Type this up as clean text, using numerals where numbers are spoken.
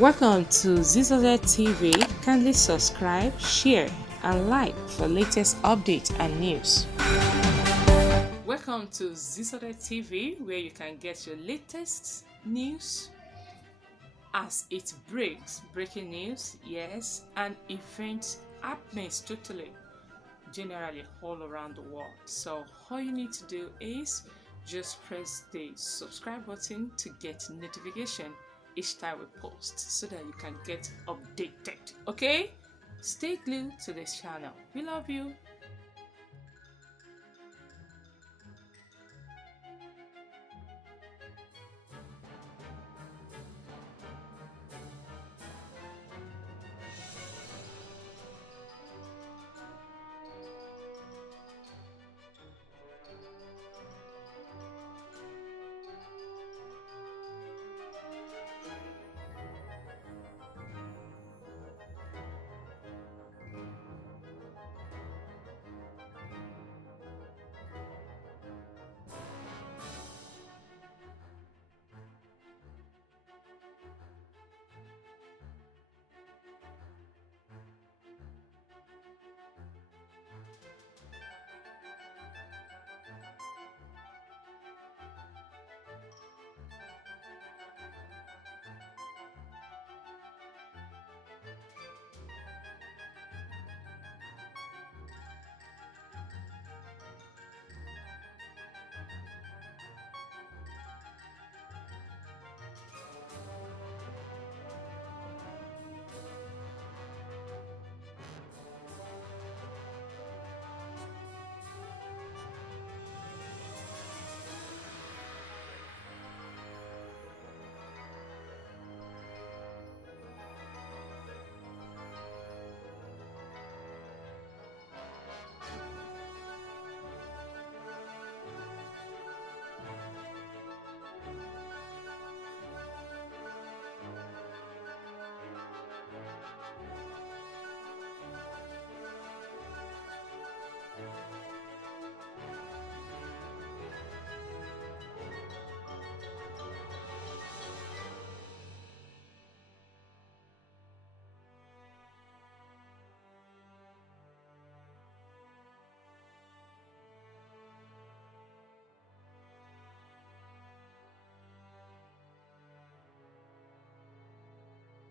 Welcome to ZZZ TV. Kindly subscribe, share, and like for latest updates and news. Welcome to ZZZ TV, where you can get your latest news as it breaks. Breaking news, yes, and events happenings totally, generally all around the world. So all you need to do is just press the subscribe button to get notification each time we post so that you can get updated. Okay, stay glued to this channel. We love you.